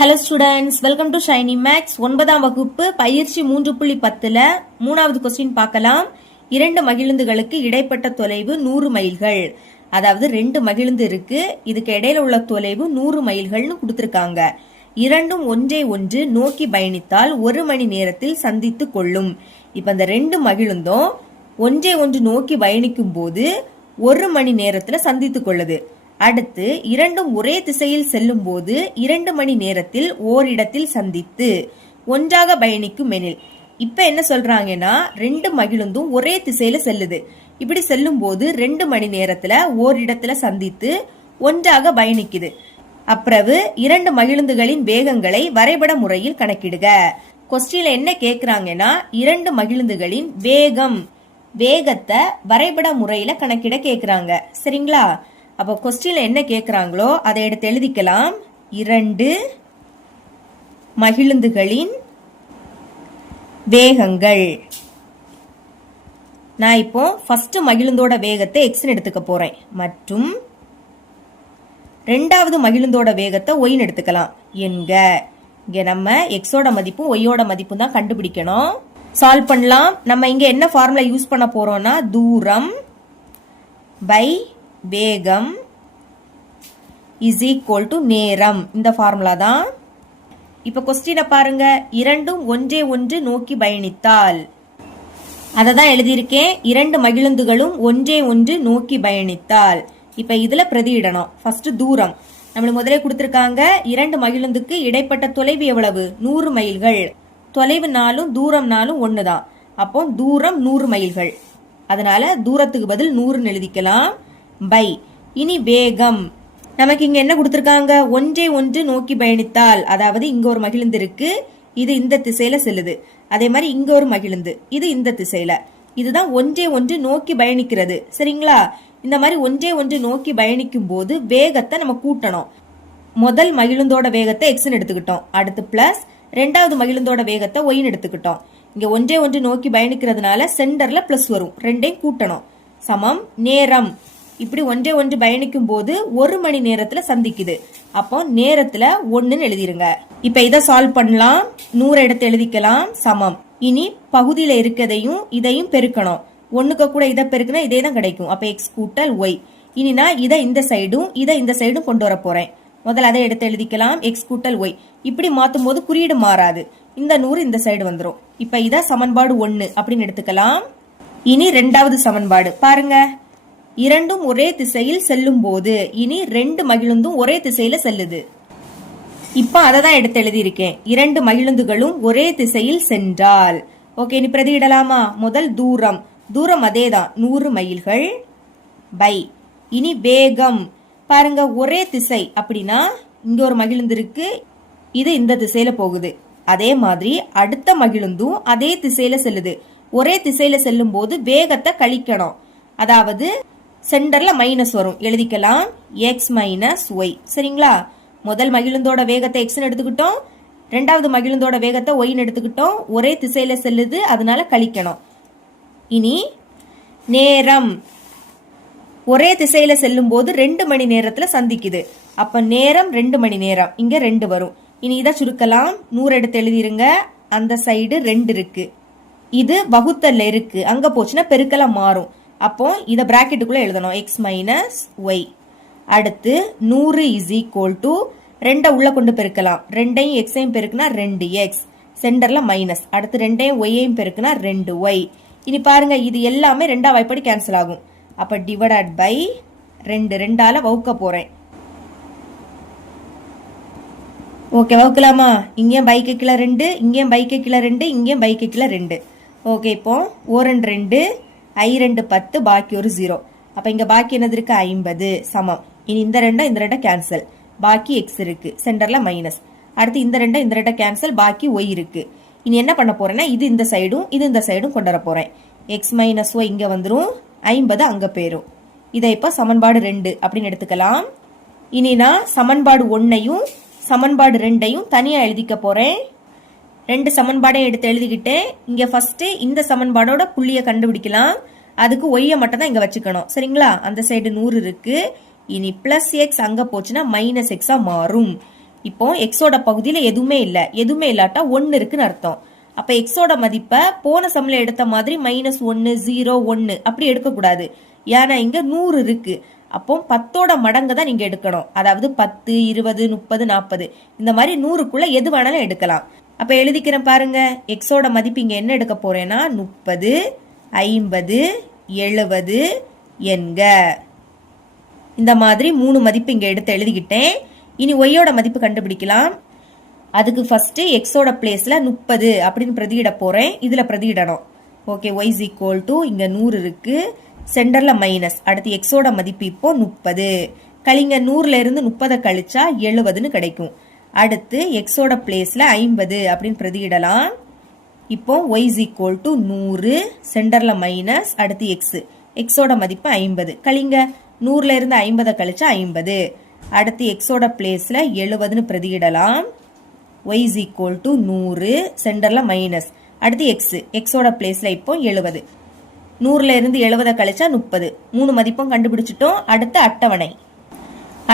Hello students, welcome to Shiny Max. 9ஆம் வகுப்பு பயிற்சி 3.10ல 3வது கொஸ்டின் பார்க்கலாம். 2 மகிழுந்துகளுக்கு இடைப்பட்ட தொலைவு 100 மைல்கள். அதாவது 2 மகிழுந்து இருக்கு, இதுக்கு இடையில உள்ள தொலைவு 100 மைல்கள்னு கொடுத்திருக்காங்க. இரண்டும் ஒன்றை ஒன்று நோக்கி பயணித்தால் 1 மணி நேரத்தில் சந்தித்து கொள்ளும். இப்ப இந்த 2 மகிழுந்தும் ஒன்றை ஒன்று நோக்கி பயணிக்கும் போது 1 மணி நேரத்துல சந்தித்து கொள்ளுது. அடுத்து இரண்டும் ஒரே திசையில் செல்லும் போது 2 மணி நேரத்தில் ஓரிடத்தில் சந்தித்து ஒன்றாக பயணிக்கும் எனில். இப்ப என்ன சொல்றாங்கன்னா, 2 மகிழுந்தும் ஒரே திசையில செல்லுது. இப்படி செல்லும் போது 2 மணி நேரத்துல ஓரிடத்துல சந்தித்து ஒன்றாக பயணிக்குது. அப்புறவு 2 மகிழுந்துகளின் வேகங்களை வரைபட முறையில் கணக்கிடுக. கொஸ்டின்ல என்ன கேக்குறாங்கன்னா, 2 மகிழுந்துகளின் வேகத்தை வரைபட முறையில கணக்கிட கேக்குறாங்க. சரிங்களா? அப்போ கொஸ்டின்ல என்ன கேக்குறாங்களோ அதை எடுத்து எழுதிக்கலாம். 2 மகிழுந்துகளின் வேகங்கள். நான் இப்போ ஃபர்ஸ்ட் மகிழுந்தோட வேகத்தை எக்ஸ்னு எடுத்துக்க போறேன் மற்றும் 2வது மகிழுந்தோட வேகத்தை ஒய்னு எடுத்துக்கலாம். என்க இங்க நம்ம எக்ஸோட மதிப்பும் ஒய்யோட மதிப்பும் தான் கண்டுபிடிக்கணும். சால்வ் பண்ணலாம். நம்ம இங்க என்ன ஃபார்முலா யூஸ் பண்ண போறோம்னா, தூரம் பை வேகம் இஸ் ஈக்குவல் டு நேரம். இந்த ஃபார்முலா தான். இப்ப கொஸ்டினை பாருங்க. இரண்டும் ஒன்றே ஒன்று நோக்கி பயணித்தால், அதை தான் எழுதியிருக்கேன். 2 மகிழுந்துகளும் ஒன்றே ஒன்று நோக்கி பயணித்தால். இப்ப இதுல பிரதியிடணும். ஃபர்ஸ்ட் தூரம் நம்மளுக்கு முதலே கொடுத்திருக்காங்க. 2 மகிழுந்துக்கு இடைப்பட்ட தொலைவு எவ்வளவு? 100 மைல்கள். தொலைவுனாலும் தூரம்னாலும் ஒண்ணுதான். அப்போ தூரம் 100 மைல்கள். அதனால தூரத்துக்கு பதில் 100 எழுதிக்கலாம். பை இனி வேகம். நமக்கு இங்க என்ன கொடுத்திருக்காங்க? ஒன்றே ஒன்று நோக்கி பயணித்தால், அதாவது இங்க ஒரு மகிழுந்து இருக்கு, இது இந்த திசையில செல்லுது. அதே மாதிரி இங்க ஒரு மகிழுந்து, இது இந்த திசையில. இதுதான் ஒன்றே ஒன்று நோக்கி பயணிக்கிறது. சரிங்களா? இந்த மாதிரி ஒன்றே ஒன்று நோக்கி பயணிக்கும் போது வேகத்தை நம்ம கூட்டணும். முதல் மகிழுந்தோட வேகத்தை எக்ஸ்னு எடுத்துக்கிட்டோம். அடுத்து பிளஸ் 2வது மகிழுந்தோட வேகத்தை ஒய்னு எடுத்துக்கிட்டோம். இங்க ஒன்றே ஒன்று நோக்கி பயணிக்கிறதுனால சென்டர்ல பிளஸ் வரும். ரெண்டையும் கூட்டணும். சமம் நேரம். இப்படி ஒன்றே ஒன்று பயணிக்கும் போது 1 மணி நேரத்துல சந்திக்குது. அப்போ நேரத்துல 1ன்னு எழுதிருங்க. இப்ப இதை சால்வ் பண்ணலாம். 100 எடுத்து எழுதிக்கலாம். சமம். இனி பகுதியில இருக்கதையும் இதையும் பெருக்கணும். 1க்கு கூட இதை பெருக்குனா இதே தான் கிடைக்கும். அப்ப எக்ஸ் கூட்டல் ஒய். இனி நான் இதை இந்த சைடும் இதை இந்த சைடும் கொண்டு வர போறேன். முதல்ல அதை எடுத்து எழுதிக்கலாம். எக்ஸ் கூட்டல் ஒய். இப்படி மாத்தும் போது குறியீடு மாறாது. இந்த 100 இந்த சைடு வந்துடும். இப்ப இதை சமன்பாடு 1 அப்படின்னு எடுத்துக்கலாம். இனி 2வது சமன்பாடு பாருங்க. இரண்டும் ஒரே திசையில் செல்லும் போது, இனி 2 மகிழுந்தும் ஒரே திசையில செல்லுது. இப்ப அதை தான் எடுத்து எழுதியிருக்கேன். 2 மகிழுந்துகளும் ஒரே திசையில் சென்றால். ஓகே, நீ பிரதியிடலாமா? முதல் தூரம் அதே தான் 100 மைல்கள் பை இனி வேகம். பாருங்க, ஒரே திசை அப்படின்னா இங்க ஒரு மகிழுந்து இருக்கு, இது இந்த திசையில போகுது. அதே மாதிரி அடுத்த மகிழுந்தும் அதே திசையில செல்லுது. ஒரே திசையில செல்லும் போது வேகத்தை கழிக்கணும். அதாவது சென்டர்ல மைனஸ் வரும். எழுதிக்கலாம் எக்ஸ் மைனஸ் ஒய். சரிங்களா? முதல் மகிழுந்தோட வேகத்தை எக்ஸ்னு எடுத்துக்கிட்டோம். 2வது மகிழுந்தோட வேகத்தை ஒய்னு எடுத்துக்கிட்டோம். ஒரே திசையில செல்லுது, அதனால கழிக்கணும். இனி நேரம். ஒரே திசையில செல்லும் போது 2 மணி நேரத்துல சந்திக்குது. அப்ப நேரம் 2 மணி நேரம். இங்க 2 வரும். இனி இதை சுருக்கலாம். 100 எடுத்து எழுதிருங்க. அந்த சைடு 2 இருக்கு, இது வகுத்தல்ல இருக்கு, அங்க போச்சுன்னா பெருக்கலா மாறும். அப்போ இதை பிராக்கெட்டுக்குள்ள எழுதணும். X minus y. அடுத்து 100 இஸ் ஈக்குவல் டு 2 உள்ள கொண்டு பெருக்கலாம். 2ஐயும் எக்ஸையும் பெருக்குனா 2x. சென்டர்ல மைனஸ். அடுத்து 2ஐயும் ஒய்யையும் பெருக்குனா 2y. இனி பாருங்க, இது எல்லாமே 2ஆம் வாய்ப்படி கேன்சல் ஆகும். அப்ப டிவைடட் பை 2. 2ஆல வகுக்க போறேன். ஓகே, வகுக்கலாமா? இங்கேயும் பைக்கு கீழே 2, இங்கேயும் பைக்கு கீழே 2, இங்கேயும் பைக்கு கீழே 2. ஓகே, இப்போ 2 I2 10, பாக்கி ஒரு 0. அப்ப இங்க பாக்கி என்னது இருக்கு? 50 சமம். இனி இந்த 2 கேன்சல், பாக்கி எக்ஸ் இருக்கு, சென்டர்ல மைனஸ். அடுத்து இந்த 2 கேன்சல், பாக்கி ஒய் இருக்கு. இனி என்ன பண்ண போறேன்னா, இது இந்த சைடும் இது இந்த சைடும் கொண்டு வர போறேன். எக்ஸ் மைனஸ் ஒய் இங்க வந்துரும், 50 அங்க போயிரும். இதை இப்ப சமன்பாடு 2 அப்படின்னு எடுத்துக்கலாம். இனி நான் சமன்பாடு 1ஐயும் சமன்பாடு 2ஐயும் தனியா எழுதிக்க போறேன். 2 சமன்பாடையும் எடுத்து எழுதிக்கிட்டேன். இங்க ஃபர்ஸ்ட் இந்த சமன்பாடோட புள்ளியை கண்டுபிடிக்கலாம். அதுக்கு ஒய்யை மட்டும் தான் இங்க வச்சுக்கணும். சரிங்களா? அந்த சைடு 100 இருக்கு. இனி பிளஸ் எக்ஸ் அங்க போச்சுன்னா மைனஸ் எக்ஸா மாறும். இப்போ எக்ஸோட பகுதியில எதுவுமே இல்ல, எதுவுமே இல்லாட்டா 1 இருக்குன்னு அர்த்தம். அப்ப எக்ஸோட மதிப்பை போன சம்ல எடுத்த மாதிரி -1 0 1 அப்படி எடுக்க கூடாது. ஏன்னா இங்க 100 இருக்கு. அப்போ 10ஓட மடங்கு தான் நீங்க எடுக்கணும். அதாவது 10 20 30 40 இந்த மாதிரி 100க்குள்ள எது வேணாலும் எடுக்கலாம். அப்ப எழுதிக்கிறேன் பாருங்க. எக்ஸோட மதிப்பு இங்க என்ன எடுக்க போறேன்னா 30 50 70 என்க. இந்த மாதிரி 3 மதிப்பு இங்க எடுத்து எழுதிக்கிட்டேன். இனி ஒய்யோட மதிப்பு கண்டுபிடிக்கலாம். அதுக்கு ஃபர்ஸ்ட் எக்ஸோட பிளேஸ்ல 30 அப்படின்னு பிரதியிட போறேன். இதுல பிரதியிடணும். Okay, y is equal to இங்க 100 இருக்கு, சென்டர்ல மைனஸ். அடுத்து எக்ஸோட மதிப்பு இப்போ 30. கழிங்க 100ல இருந்து 30 கழிச்சா 70ன்னு கிடைக்கும். அடுத்து எக்ஸோட பிளேஸ்ல 50 அப்படின்னு பிரதியிடலாம். இப்போ y is equal to 100, சென்டர்ல மைனஸ். அடுத்து எக்ஸ், எக்ஸோட மதிப்பு 50. கழிங்க 100ல இருந்து 50 கழிச்சா 50. அடுத்து எக்ஸோட பிளேஸ்ல 70ன்னு பிரதியிடலாம். y is equal to 100, சென்டர்ல மைனஸ். அடுத்து எக்ஸ், எக்ஸோட பிளேஸ்ல இப்போ 70. 100ல இருந்து 70 கழிச்சா 30. 3 மதிப்பும் கண்டுபிடிச்சிட்டோம். அடுத்து அட்டவணை.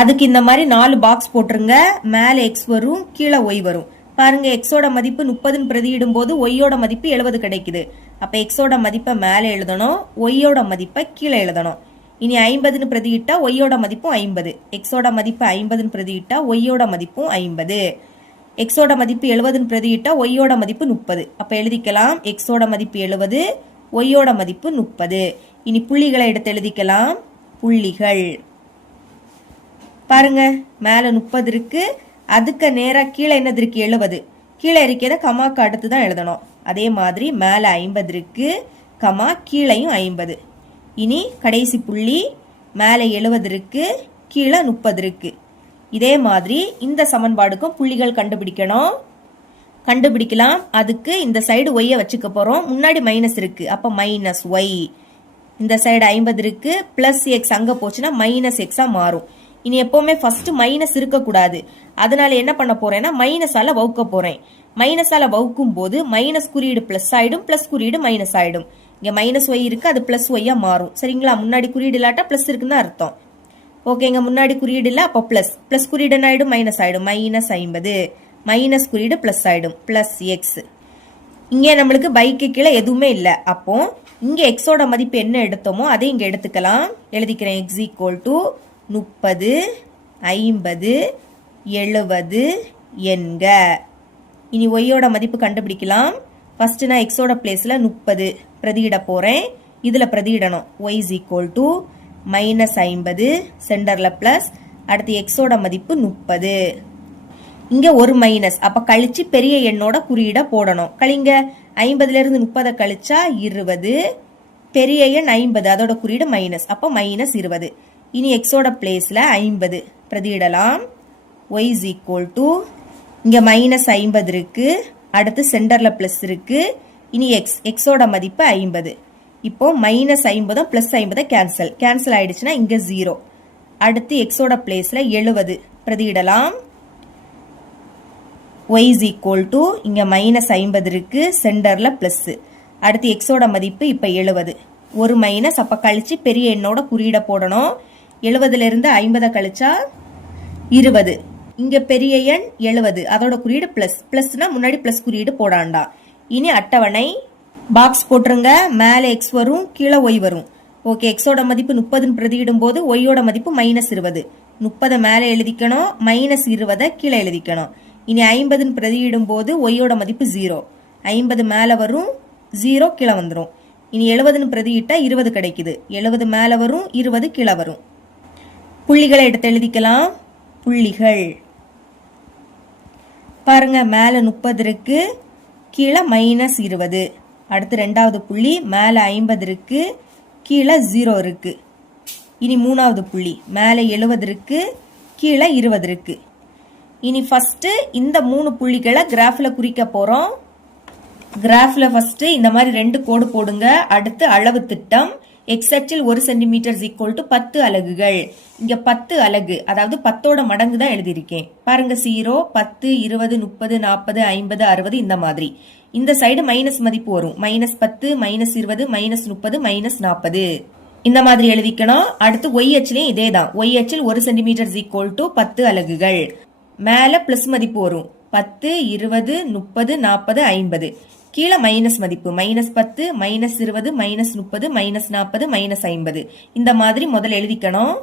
அதுக்கு இந்த மாதிரி 4 பாக்ஸ் போட்டுருங்க. மேல எக்ஸ் வரும், கீழே ஒய் வரும். பாருங்க, எக்ஸோட மதிப்பு 30ன்னு பிரதியிடும் போது ஒய்யோட மதிப்பு 70 கிடைக்குது. அப்ப எக்ஸோட மதிப்பை மேலே எழுதணும், ஒய்யோட மதிப்பை கீழே எழுதணும். இனி 50ன்னு பிரதியிட்டா ஒய்யோட மதிப்பும் 50. எக்ஸோட மதிப்பு 50ன்னு பிரதியிட்டா ஒய்யோட மதிப்பும் 50. எக்ஸோட மதிப்பு 70ன்னு பிரதியிட்டா ஒய்யோட மதிப்பு 30. அப்ப எழுதிக்கலாம் எக்ஸோட மதிப்பு 70, ஒய்யோட மதிப்பு 30. இனி புள்ளிகளை எடுத்து எழுதிக்கலாம். புள்ளிகள் பாருங்க, மேல 30 இருக்கு, அதுக்கு நேரா கீழே என்னது இருக்கு 70. கீழே இருக்கிறத கமாக்கு அடுத்து தான் எழுதணும். அதே மாதிரி மேல 50 இருக்கு, கமா கீழையும் 50. இனி கடைசி புள்ளி மேல 70 இருக்கு, கீழே 30 இருக்கு. இதே மாதிரி இந்த சமன்பாடுக்கும் புள்ளிகள் கண்டுபிடிக்கணும். கண்டுபிடிக்கலாம். அதுக்கு இந்த சைடு ஒய்யை வச்சுக்க போறோம். முன்னாடி மைனஸ் இருக்கு, அப்ப மைனஸ் ஒய். இந்த சைடு 50 இருக்கு, பிளஸ் எக்ஸ் அங்க போச்சுன்னா மைனஸ் எக்ஸா மாறும். இனி எப்பவுமே ஃபர்ஸ்ட் மைனஸ் இருக்கக்கூடாது. அதனால என்ன பண்ண போறேன்னா மைனஸால வகுக்க போறேன். மைனஸால வகுக்கும் போது மைனஸ் குறியீடு பிளஸ் ஆயிடும், பிளஸ் குறியீடு மைனஸ் ஆயிடும். இங்க மைனஸ் ஒய் இருக்கு, அது பிளஸ் ஒய்யா மாறும். சரிங்களா? முன்னாடி குறியீடு இல்லாட்டா பிளஸ் இருக்குன்னு அர்த்தம். ஓகே, இங்க முன்னாடி குறியீடு இல்ல, அப்ப பிளஸ். பிளஸ் குறியீடு என்ன ஆயிடும்? மைனஸ் ஆயிடும். மைனஸ் 50. மைனஸ் குறியீடு பிளஸ் ஆயிடும், பிளஸ் எக்ஸ். இங்க நம்மளுக்கு பைக்கு கீழே எதுவுமே இல்ல. அப்போ இங்க எக்ஸோட மதிப்பு என்ன எடுத்தோமோ அதை இங்க எடுத்துக்கலாம். எழுதிக்கிறேன். எக்ஸ் ஈக்குவல் டு 30 50 70 என்க. இனி ஒய்யோட மதிப்பு கண்டுபிடிக்கலாம். ஃபர்ஸ்ட் நான் எக்ஸோட பிளேஸ்ல 30 பிரதியிட போறேன். இதுல பிரதியிடணும். y is equal to -50, சென்டர்ல பிளஸ். அடுத்து எக்ஸோட மதிப்பு 30. இங்க ஒரு மைனஸ், அப்ப கழிச்சு பெரிய எண்ணோட குறியீட போடணும். கழிங்க 50ல இருந்து 30 கழிச்சா 20, பெரிய எண் 50, அதோட குறியீடு மைனஸ், அப்ப மைனஸ் 20. இனி எக்ஸோட பிளேஸ்ல 50 பிரதியிடலாம். y is equal to இங்க மைனஸ் 50 இருக்கு, அடுத்து சென்டர்ல பிளஸ் இருக்கு. இனி எக்ஸ், எக்ஸோட மதிப்பு 50. இப்போ மைனஸ் 50 பிளஸ் 50 கேன்சல் ஆயிடுச்சுன்னா இங்க 0. அடுத்து எக்ஸோட பிளேஸ்ல 70 பிரதியிடலாம். y is equal to இங்க மைனஸ் 50 இருக்கு, சென்டர்ல பிளஸ். அடுத்து எக்ஸோட மதிப்பு இப்ப 70. ஒரு மைனஸ், அப்ப கழிச்சு பெரிய எண்ணோட குறியீட போடணும். 70ல இருந்து 50 கழிச்சா 20. இங்க பெரிய எண் 70, அதோட குறியீடு பிளஸ். பிளஸ்னா முன்னாடி பிளஸ் குறியீடு போடாண்டா. இனி அட்டவணை. பாக்ஸ் போட்டுருங்க. மேல எக்ஸ் வரும், கீழே ஒய் வரும். ஓகே, எக்ஸோட மதிப்பு 30ன்னு பிரதியிடும் போது ஒய்யோட மதிப்பு -20. 30 மேல எழுதிக்கணும், -20 கீழே எழுதிக்கணும். இனி 50ன்னு பிரதியிடும் போது ஒய்யோட மதிப்பு 0. 50 மேல வரும், 0 கீழே வந்துடும். இனி 70ன்னு பிரதியிட்டா 20 கிடைக்குது. 70 மேல வரும், 20 கீழே வரும். புள்ளிகளை எடுத்து எழுதிக்கலாம். புள்ளிகள் பாருங்க, மேல 30 இருக்கு, கீழே -20. அடுத்து ரெண்டாவது புள்ளி மேல 50 இருக்கு, கீழே 0 இருக்கு. இனி மூணாவது புள்ளி மேல 70 இருக்கு, கீழே 20 இருக்கு. இனி ஃபர்ஸ்ட் இந்த 3 புள்ளிகளை கிராஃப்ல குறிக்க போறோம். கிராஃப்ல ஃபர்ஸ்ட் இந்த மாதிரி 2 கோடு போடுங்க. அடுத்து அளவு திட்டம். எக்ஸ் அச்சில் 1 சென்டிமீட்டர் ஈக்குவல் டு 10 அலகுகள். இங்க 10 அலகு, அதாவது 10ஓட மடங்கு தான் எழுதியிருக்கேன். பாருங்க, 0 10 20 30 40 50 60 இந்த மாதிரி. இந்த சைடு மைனஸ் மதிப்பு வரும். -10 -20 -30 -40 இந்த மாதிரி எழுதிக்கணும். அடுத்து ஒய் அச்சிலையும் இதே தான். ஒய் அச்சில் 1 சென்டிமீட்டர் ஈக்குவல் டு 10 அலகுகள். மேல பிளஸ் மதிப்பு வரும் 10 20 30 40 50 கீழே மைனஸ் மதிப்பு -10 -20 -30 -40 -50 இந்த மாதிரி முதல்ல எழுதிக்கணும்.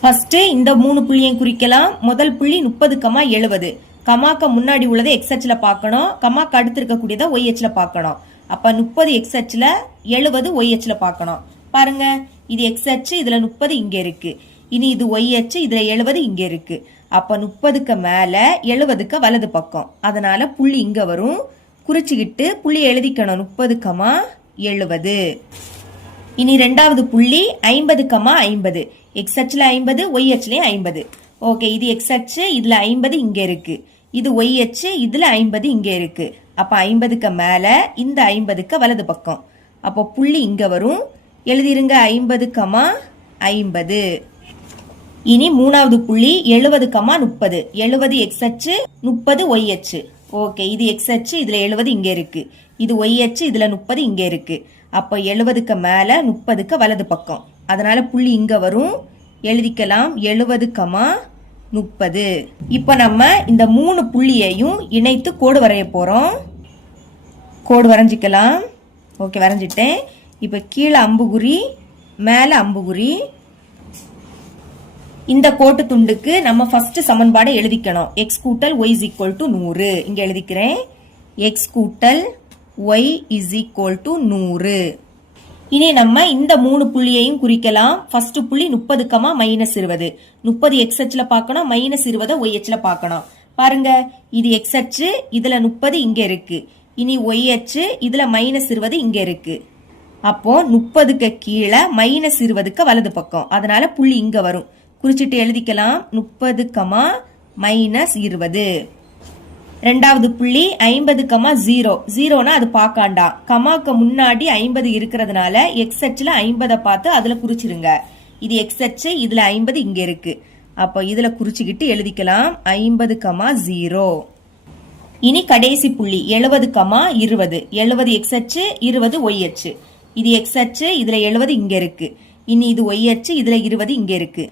ஃபர்ஸ்ட் இந்த 3 புள்ளியையும் குறிக்கலாம். முதல் புள்ளி 30,70 கமாக்கு முன்னாடி உள்ளதை எக்ஸ் அச்சுல பார்க்கணும், கமாக்கு அடுத்து இருக்கக்கூடியதை ஒய் அச்சுல பார்க்கணும். அப்ப 30 எக்ஸ் அச்சுல 70 ஒய் அச்சுல பார்க்கணும். பாருங்க, இது எக்ஸ் அச்சு, இதுல 30 இங்க இருக்கு. இனி இது ஒய் அச்சு, இதுல 70 இங்க இருக்கு. அப்ப 30க்கு மேல 70க்கு வலது பக்கம், அதனால புள்ளி இங்க வரும். குறிச்சுக்கிட்டு புள்ளி எழுதிக்கணும் 30,70. இனி ரெண்டாவது புள்ளி 50,50 எக்ஸ் அச்சுல 50 ஒய் அச்சுலயும் 50. ஓகே, இது எக்ஸ் அச்சு, இதுல 50 இங்க இருக்கு. இது ஒய் அச்சு, இதுல 50 இங்க இருக்கு. அப்ப 50க்கு மேல இந்த 50க்கு வலது பக்கம், அப்போ புள்ளி இங்க வரும். எழுதிருங்க 50,50. இனி மூணாவது புள்ளி 70,30 70 எக்ஸ் அச்சு 30 ஒய் அச்சு. ஓகே, இது எக்ஸ் அச்சு, இதுல 70 இங்க இருக்கு. இது ஒய் அச்சு, இதுல 30 இங்க இருக்கு. அப்ப 70க்கு மேல 30க்கு வலது பக்கம், அதனால புள்ளி இங்க வரும். எழுதிக்கலாம் 70,30. இப்ப நம்ம இந்த 3 புள்ளியையும் இணைத்து கோடு வரைய போறோம். கோடு வரைஞ்சிக்கலாம். ஓகே, வரைஞ்சிட்டேன். இப்ப கீழே அம்புகுறி, மேல அம்புகுறி. இந்த கோட்டு துண்டுக்கு நம்ம ஃபர்ஸ்ட் சமன்பாடை எழுதிக்கணும். x கூட்டல் y is equal to 100. இங்க எழுதிக்கிறேன் x கூட்டல் y is equal to 100. இனி நம்ம இந்த 3 புள்ளியையும் குறிக்கலாம். ஃபர்ஸ்ட் புள்ளி 30,-20 30 எக்ஸ் அச்சுல பார்க்கணும், -20 ஒய் அச்சுல பார்க்கணும். பாருங்க, இது எக்ஸ் அச்சு, இதுல 30 இங்க இருக்கு. இனி ஒய் அச்சு, இதுல -20 இங்க இருக்கு. அப்போ 30க்கு கீழே -20க்கு வலது பக்கம், அதனால புள்ளி இங்க வரும். குறிச்சிட்டு எழுதிக்கலாம் 30,-20. ரெண்டாவது புள்ளி 50,0 0னா அது பார்க்காண்டா. கமாக்கு முன்னாடி 50 இருக்கிறதுனால எக்ஸ் அச்சுல 50 பார்த்து அதுல குறிச்சிருங்க. இது எக்ஸ் அச்சு, இதுல 50 இங்க இருக்கு. அப்போ இதுல குறிச்சுக்கிட்டு எழுதிக்கலாம் 50,0. இனி கடைசி புள்ளி 70,20 70 எக்ஸ் அச்சு 20 ஒய் அச்சு. இது எக்ஸ் அச்சு, இதுல 70 இங்க இருக்கு. இனி இது ஒய் அச்சு, இதுல 20 இங்க இருக்கு.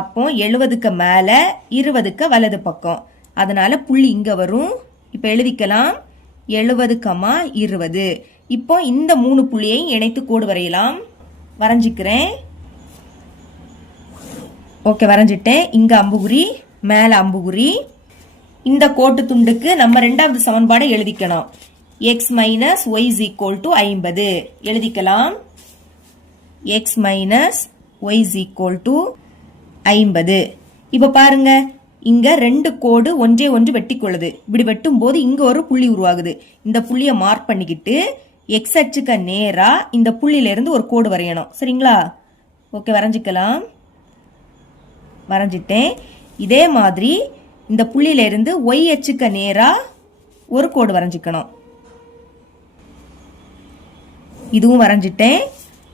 அப்போ 70க்கு மேல 20க்கு வலது பக்கம், அதனால புள்ளி இங்க வரும். இப்ப எழுதிக்கலாம் 70,20. இப்போ இந்த 3 புள்ளியையும் இணைத்து கோடு வரையலாம். வரைஞ்சிக்கிறேன். ஓகே, வரைஞ்சிட்டேன். இங்க அம்புகுறி, மேல அம்புகுறி. இந்த கோட்டு துண்டுக்கு நம்ம ரெண்டாவது சமன்பாடை எழுதிக்கணும். x minus y is equal to 50. எழுதிக்கலாம் x minus y is equal to 50. இப்ப பாருங்க, இங்க 2 கோடு ஒன்றே ஒன்று வெட்டி கொள்ளுது. இப்படி வெட்டும் போது இங்க ஒரு புள்ளி உருவாகுது. இந்த புள்ளியை மார்க் பண்ணிக்கிட்டு எக்ஸ் அச்சுக்கு நேரா இந்த புள்ளியில இருந்து ஒரு கோடு வரையணும். சரிங்களா? ஓகே, வரைஞ்சிக்கலாம். வரைஞ்சிட்டேன். இதே மாதிரி இந்த புள்ளியில இருந்து ஒய் அச்சுக்கு நேரா ஒரு கோடு வரைஞ்சிக்கணும். இதுவும் வரைஞ்சிட்டேன்.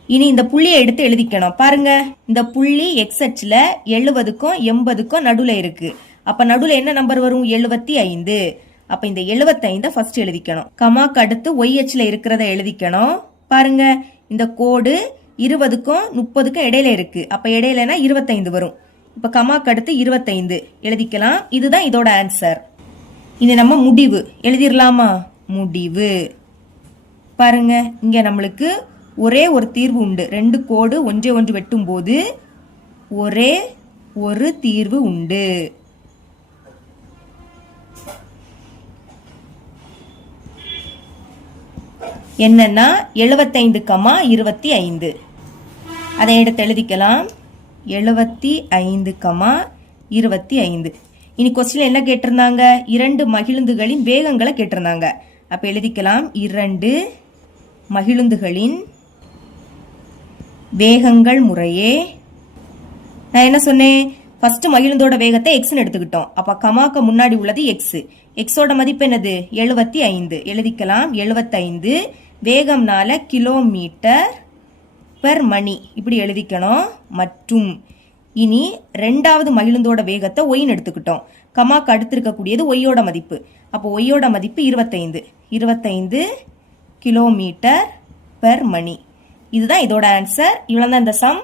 இனி இந்த புள்ளியை எடுத்து எழுதிக்கணும். பாருங்க, இந்த புள்ளி எக்ஸ் அச்சுல 70க்கும் 80க்கும் நடுவுல இருக்கு. அப்ப நடுவுல என்ன நம்பர் வரும்? 75. அப்ப இந்த 75 ஃபர்ஸ்ட் எழுதிக்கணும். கமாக்கு அடுத்து ஒய் அச்சுல இருக்கிறத எழுதிக்கணும். பாருங்க, இந்த கோடு 20க்கும் 30க்கும் இடையில இருக்கு. அப்ப இடையிலனா 25 வரும். இப்ப கமாக்கு அடுத்து 25 எழுதிக்கலாம். இதுதான் இதோட ஆன்சர். இனி நம்ம முடிவு எழுதிடலாமா? முடிவு. பாருங்க, இங்க நம்மளுக்கு ஒரே ஒரு தீர்வு உண்டு. 2 கோடு ஒன்றே ஒன்று வெட்டும் போது ஒரே ஒரு தீர்வு உண்டு. என்னன்னா 75,25. அதை எடுத்து எழுதிக்கலாம். 75,25. இனி கொஸ்டின் என்ன கேட்டிருந்தாங்க? 2 மகிழுந்துகளின் வேகங்களை கேட்டிருந்தாங்க. அப்ப எழுதிக்கலாம் 2 மகிழுந்துகளின் வேகங்கள் முறையே. நான் என்ன சொன்னேன்? ஃபர்ஸ்ட் மகிழுந்தோட வேகத்தை எக்ஸ்னு எடுத்துக்கிட்டோம். அப்ப கமாக்கு முன்னாடி உள்ளது எக்ஸ். எக்ஸோட மதிப்பு என்னது? 75. எழுதிக்கலாம் 75. வேகம்னால கிலோமீட்டர் பெர் மணி இப்படி எழுதிக்கணும். மற்றும் இனி ரெண்டாவது மகிழுந்தோட வேகத்தை ஒய்னு எடுத்துக்கிட்டோம். கமாக்கு அடுத்து இருக்கக்கூடியது ஒய்யோட மதிப்பு. அப்போ ஒய்யோட மதிப்பு 25. 25 கிலோமீட்டர் பெர் மணி. இதுதான் இதோட ஆன்சர். இவ்வளவுதான் இந்த சம்.